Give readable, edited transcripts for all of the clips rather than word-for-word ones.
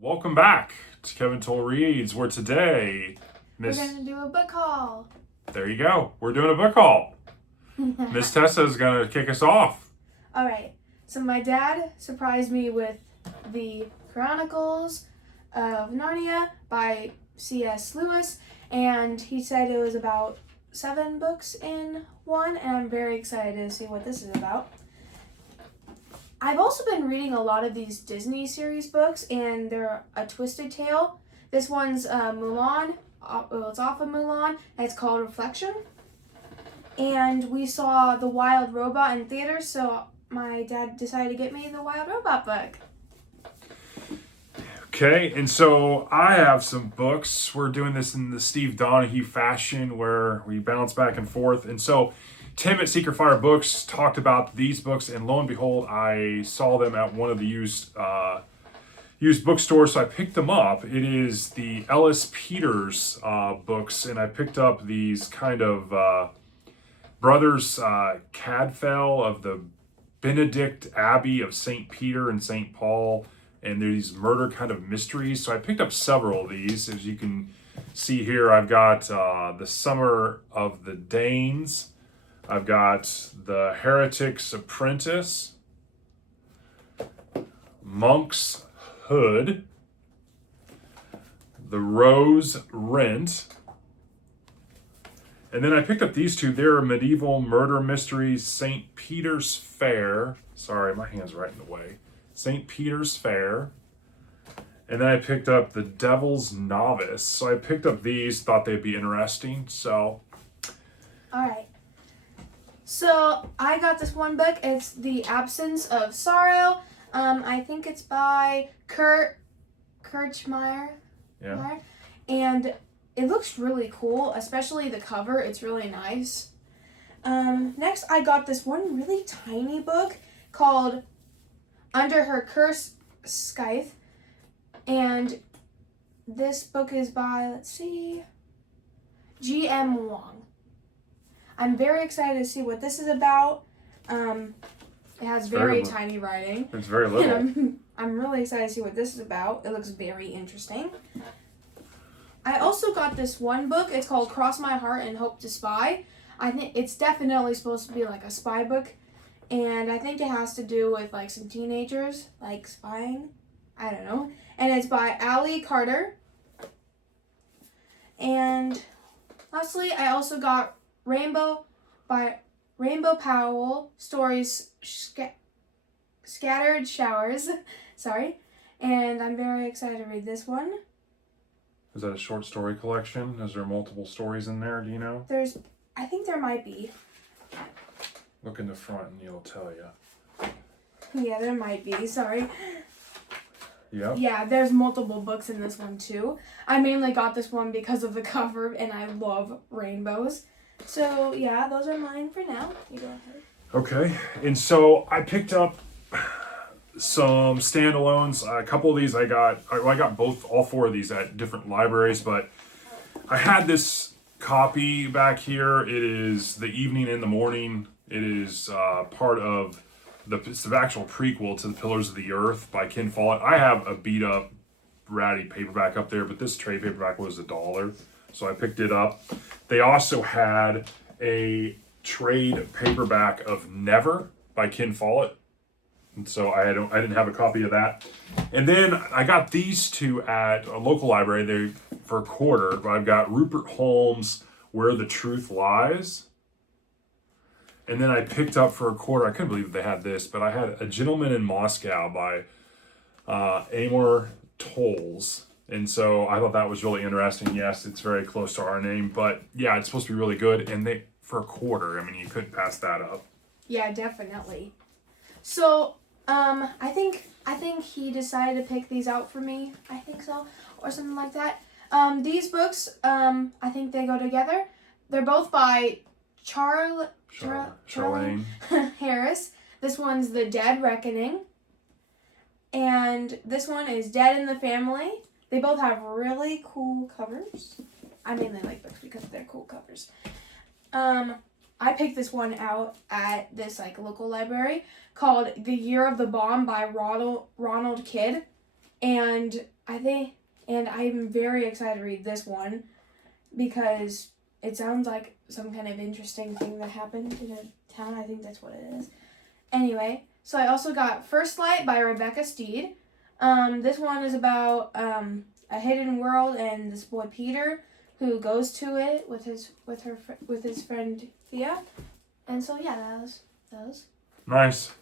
Welcome back to Kevin Toll Reads, where today, We're going to do a book haul. There you go. We're doing a book haul. Miss Tessa is going to kick us off. All right. So my dad surprised me with the Chronicles of Narnia by C.S. Lewis, and he said it was about 7 books in one, and I'm very excited to see what this is about. I've also been reading a lot of these Disney series books, and they're a twisted tale. This one's Mulan. Well, it's off of Mulan, and it's called Reflection. And we saw The Wild Robot in theaters, so my dad decided to get me the Wild Robot book. Okay, and so I have some books. We're doing this in the Steve Donahue fashion where we bounce back and forth. And so Tim at Secret Fire Books talked about these books, and lo and behold, I saw them at one of the used bookstores, so I picked them up. It is the Ellis Peters books, and I picked up these kind of brothers Cadfael of the Benedict Abbey of St. Peter and St. Paul, and these murder kind of mysteries. So I picked up several of these. As you can see here, I've got The Summer of the Danes. I've got The Heretic's Apprentice, Monk's Hood, The Rose Rent, and then I picked up these two. They're medieval murder mysteries, St. Peter's Fair. Sorry, my hand's right in the way. St. Peter's Fair. And then I picked up The Devil's Novice. So I picked up these, thought they'd be interesting. So. All right. So I got this one book. It's The Absence of Sorrow. I think it's by Kurt Kirchmeier. Yeah. And it looks really cool, especially the cover. It's really nice. Next, I got this one really tiny book called Under Her Curse Scythe. And this book is by, let's see, G.M. Wong. I'm very excited to see what this is about. It has very tiny writing. It's very little. And I'm really excited to see what this is about. It looks very interesting. I also got this one book. It's called Cross My Heart and Hope to Spy. I think it's definitely supposed to be like a spy book. And I think it has to do with like some teenagers, like spying. I don't know. And it's by Ali Carter. And lastly, I also got Rainbow by Rainbow Powell, Stories Scattered Showers. Sorry. And I'm very excited to read this one. Is that a short story collection? Is there multiple stories in there? Do you know? I think there might be. Look in the front and it'll tell you. Yeah, there might be. Sorry. Yep. Yeah, there's multiple books in this one too. I mainly got this one because of the cover, and I love rainbows. So yeah, those are mine for now. You go ahead. Okay, and so I picked up some standalones. A couple of these I got all 4 of these at different libraries, but I had this copy back here. It is The Evening and the Morning. It is part of it's the actual prequel to The Pillars of the Earth by Ken Follett. I have a beat up, ratty paperback up there, but this trade paperback was $1, so I picked it up. They also had a trade paperback of Never by Ken Follett, and so I didn't have a copy of that. And then I got these two at a local library. They for $0.25. But I've got Rupert Holmes' Where the Truth Lies. And then I picked up for $0.25. I couldn't believe they had this, but I had A Gentleman in Moscow by Amor Towles. And so I thought that was really interesting. Yes, it's very close to our name, but yeah, it's supposed to be really good. And they for $0.25. I mean, you couldn't pass that up. Yeah, definitely. So, I think he decided to pick these out for me. I think so, or something like that. These books, I think they go together. They're both by Charlene Harris. This one's The Dead Reckoning. And this one is Dead in the Family. They both have really cool covers. I mainly like books because they're cool covers. I picked this one out at this like local library called The Year of the Bomb by Ronald Kidd, and I'm very excited to read this one because it sounds like some kind of interesting thing that happened in a town. I think that's what it is. Anyway, so I also got First Light by Rebecca Steed. This one is about a hidden world and this boy Peter who goes to it with his friend Thea. And so yeah, that was those. Nice.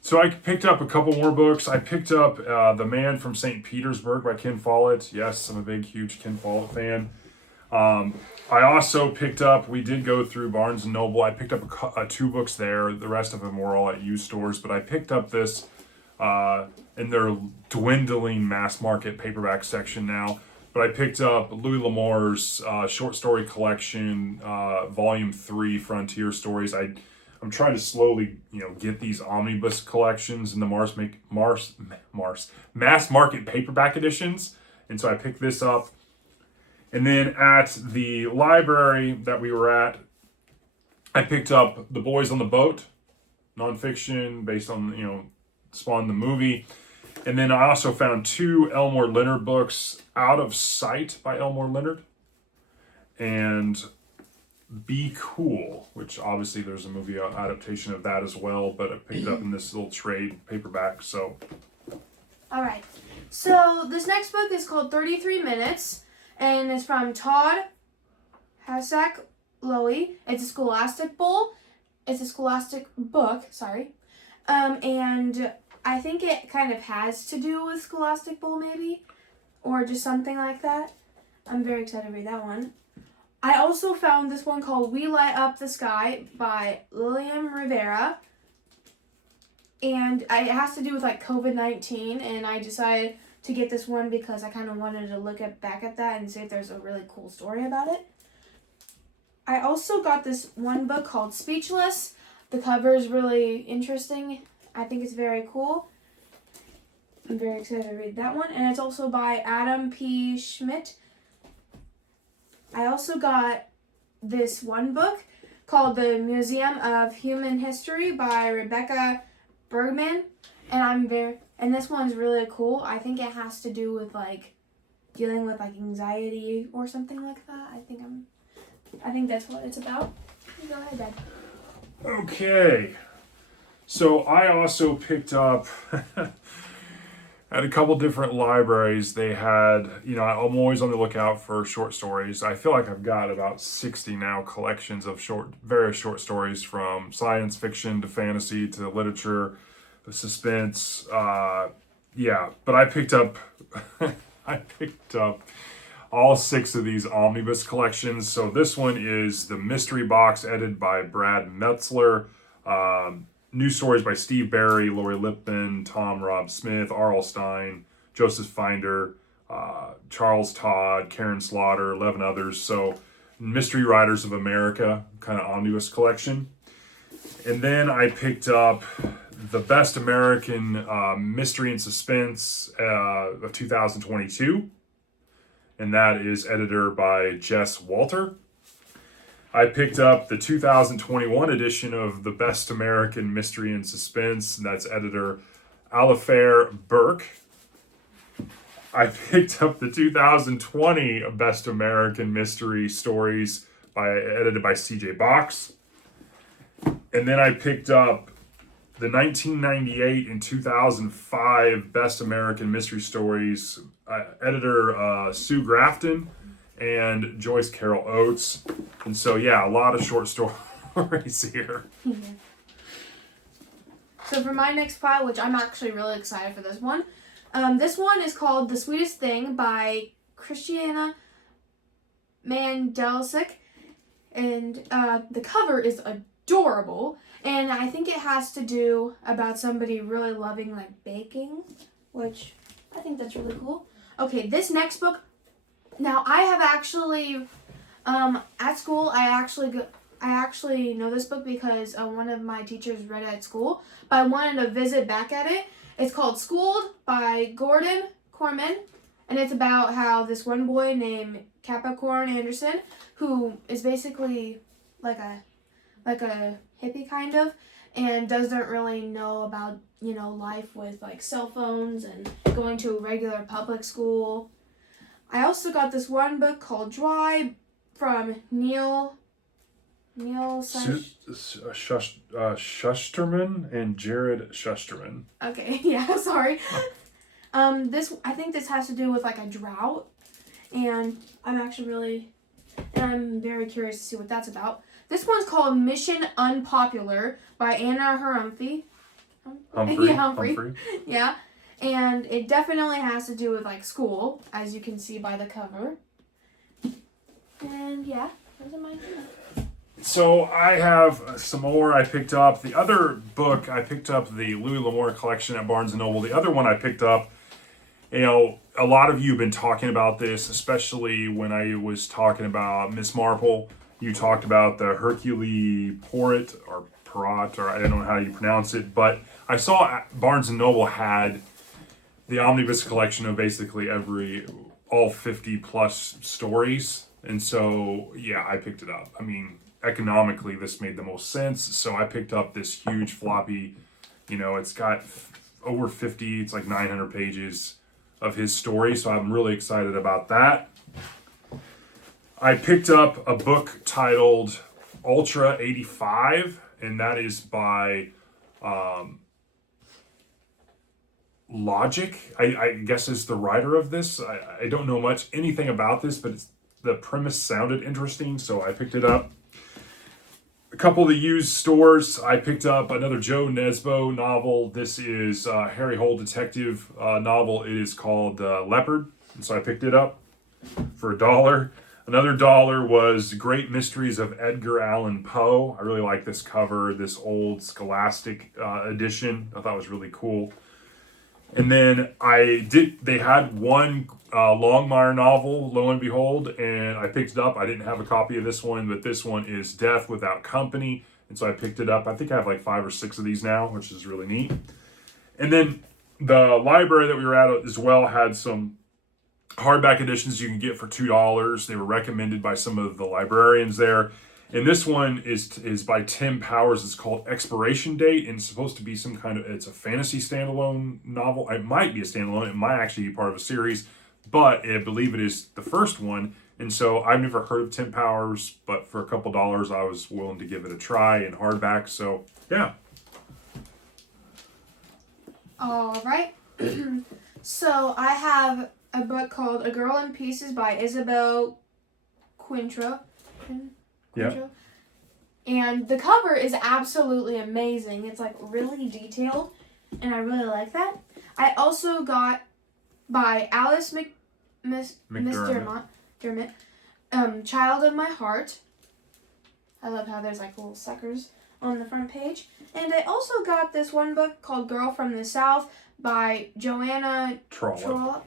So I picked up a couple more books. I picked up The Man from St. Petersburg by Ken Follett. Yes, I'm a big, huge Ken Follett fan. I also picked up, we did go through Barnes & Noble. I picked up 2 books there. The rest of them were all at used stores. But I picked up this in their dwindling mass market paperback section now. But I picked up Louis L'Amour's short story collection, Volume 3, Frontier Stories. I'm trying to slowly, get these omnibus collections in the mass market paperback editions. And so I picked this up. And then at the library that we were at, I picked up The Boys on the Boat, nonfiction based on, Spawn the movie. And then I also found 2 Elmore Leonard books, Out of Sight by Elmore Leonard and Be Cool, which obviously there's a movie adaptation of that as well, but I picked up in this little trade paperback, so. All right. So this next book is called 33 Minutes, and it's from Todd Hasek Lowy. It's a scholastic book, sorry. And I think it kind of has to do with Scholastic Bowl maybe, or just something like that. I'm very excited to read that one. I also found this one called We Light Up the Sky by Lilian Rivera. And it has to do with like COVID-19, and I decided to get this one because I kind of wanted to look back at that and see if there's a really cool story about it. I also got this one book called Speechless. The cover is really interesting. I think it's very cool. I'm very excited to read that one. And it's also by Adam P. Schmidt. I also got this one book called The Museum of Human History by Rebecca Bergman. And this one's really cool. I think it has to do with like dealing with like anxiety or something like that. I think that's what it's about. Go ahead, Dad. Okay. So I also picked up at a couple different libraries. They had, I'm always on the lookout for short stories. I feel like I've got about 60 now collections of various short stories, from science fiction to fantasy to literature, suspense. But I picked up all 6 of these omnibus collections. So this one is The Mystery Box, edited by Brad Metzler. New stories by Steve Barry, Lori Lipman, Tom Rob Smith, R.L. Stein, Joseph Finder, Charles Todd, Karen Slaughter, 11 others. So Mystery Writers of America kind of omnibus collection. And then I picked up The Best American Mystery and Suspense of 2022. And that is edited by Jess Walter. I picked up the 2021 edition of The Best American Mystery and Suspense, and that's editor Alifair Burke. I picked up the 2020 Best American Mystery Stories edited by C.J. Box. And then I picked up the 1998 and 2005 Best American Mystery Stories, editor Sue Grafton and Joyce Carol Oates. And so, a lot of short stories here. Yeah. So for my next pile, which I'm actually really excited for this one is called The Sweetest Thing by Christiana Mandelsik. And the cover is adorable. And I think it has to do about somebody really loving like baking, which I think that's really cool. Okay, this next book. Now I have actually, at school, I actually know this book because one of my teachers read it at school, but I wanted to visit back at it. It's called Schooled by Gordon Corman, and it's about how this one boy named Capricorn Anderson, who is basically like like a hippie kind of, and doesn't really know about, life with like cell phones and going to a regular public school. I also got this one book called Dry from Neil Shusterman and Jared Shusterman. Okay, yeah, sorry. I think this has to do with like a drought, and I'm very curious to see what that's about. This one's called Mission Unpopular by Anna Humphrey. Humphrey. Yeah, and it definitely has to do with like school, as you can see by the cover. And yeah, those are my things. So I have some more I picked up. The other book, I picked up the Louis L'Amour collection at Barnes & Noble. The other one I picked up, a lot of you have been talking about this, especially when I was talking about Miss Marple. You talked about the Hercule Poirot, or I don't know how you pronounce it, but I saw Barnes & Noble had the omnibus collection of basically all 50 plus stories. And so, yeah, I picked it up. I mean, economically, this made the most sense. So I picked up this huge floppy, it's got over 50, it's like 900 pages of his story. So I'm really excited about that. I picked up a book titled Ultra 85, and that is by Logic, I guess is the writer of this. I don't know anything about this, but the premise sounded interesting, so I picked it up. A couple of the used stores, I picked up another Joe Nesbo novel. This is a Harry Hole detective novel. It is called Leopard, and so I picked it up for $1. Another $1 was Great Mysteries of Edgar Allan Poe. I really like this cover, this old Scholastic edition. I thought it was really cool. And then they had one Longmire novel, lo and behold, and I picked it up. I didn't have a copy of this one, but this one is Death Without Company. And so I picked it up. I think I have like 5 or 6 of these now, which is really neat. And then the library that we were at as well had some hardback editions you can get for $2. They were recommended by some of the librarians there. And this one is by Tim Powers. It's called Expiration Date, and it's supposed to be it's a fantasy standalone novel. It might be a standalone. It might actually be part of a series, but I believe it is the first one. And so I've never heard of Tim Powers, but for a couple $, I was willing to give it a try in hardback. So, yeah. All right. So I have a book called A Girl in Pieces by Isabel Quintra. Yeah. And the cover is absolutely amazing. It's like really detailed, and I really like that. I also got by Alice McDermott, Child of My Heart. I love how there's like little suckers on the front page. And I also got this one book called Girl from the South by Joanna Trollope.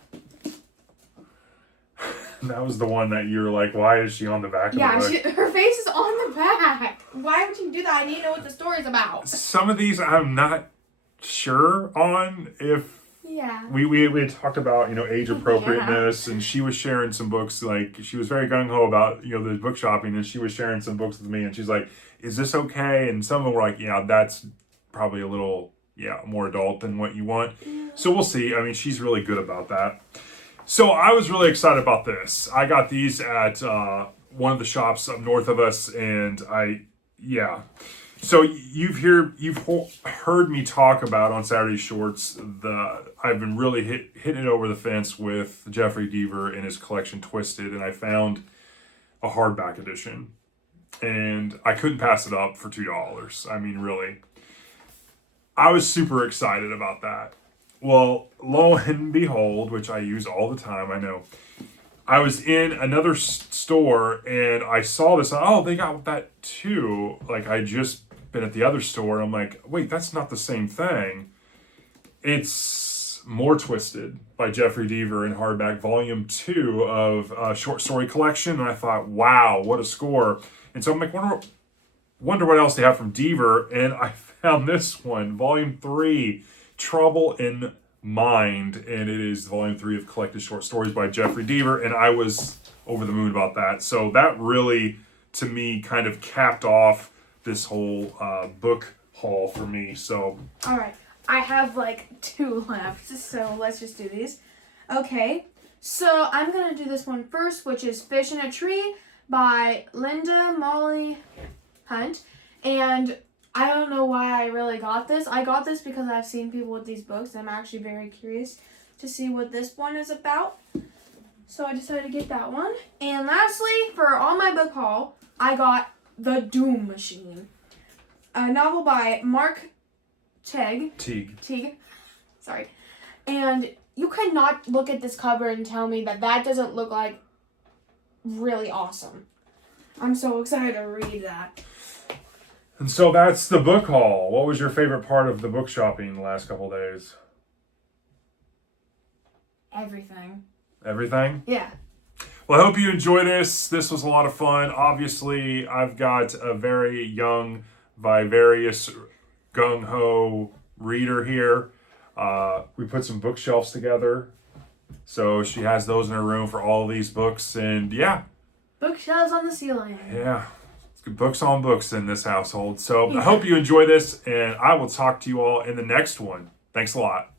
That was the one that you were like, why is she on the back of the book? Her face is on the back. Why would you do that? I need to know what the story's about. Some of these I'm not sure on if... Yeah. We had talked about, age appropriateness, and she was sharing some books, like, she was very gung-ho about, the book shopping, and she was sharing some books with me, and she's like, is this okay? And some of them were like, yeah, that's probably a little, more adult than what you want. Yeah. So we'll see. I mean, she's really good about that. So I was really excited about this. I got these at one of the shops up north of us, and So you've heard me talk about on Saturday Shorts. I've been really hitting it over the fence with Jeffrey Deaver and his collection Twisted, and I found a hardback edition, and I couldn't pass it up for $2. I mean, really, I was super excited about that. Well, lo and behold, which I use all the time, I know, I was in another store and I saw this. Oh, they got that too. Like, I just been at the other store. And I'm like, wait, that's not the same thing. It's More Twisted by Jeffrey Deaver in hardback, volume 2 of a short story collection. And I thought, wow, what a score. And so I'm like, wonder what else they have from Deaver. And I found this one, volume 3. Trouble in Mind, and it is volume 3 of collected short stories by Jeffrey Deaver, and I was over the moon about that. So that really, to me, kind of capped off this whole book haul for me. So All right. I have like 2 left, so let's just do these. Okay. So I'm going to do this one first, which is Fish in a Tree by Linda Molly Hunt. And I don't know why I really got this. I got this because I've seen people with these books. I'm actually very curious to see what this one is about. So I decided to get that one. And lastly, for all my book haul, I got The Doom Machine, a novel by Mark Teague. Sorry. And you cannot look at this cover and tell me that that doesn't look like really awesome. I'm so excited to read that. And so that's the book haul. What was your favorite part of the book shopping the last couple days? Everything. Everything? Yeah. Well, I hope you enjoy this. This was a lot of fun. Obviously, I've got a very young, vivarious, gung-ho reader here. We put some bookshelves together. So she has those in her room for all these books. And yeah. Bookshelves on the ceiling. Yeah. Books on books in this household. So I hope you enjoy this, and I will talk to you all in the next one. Thanks a lot.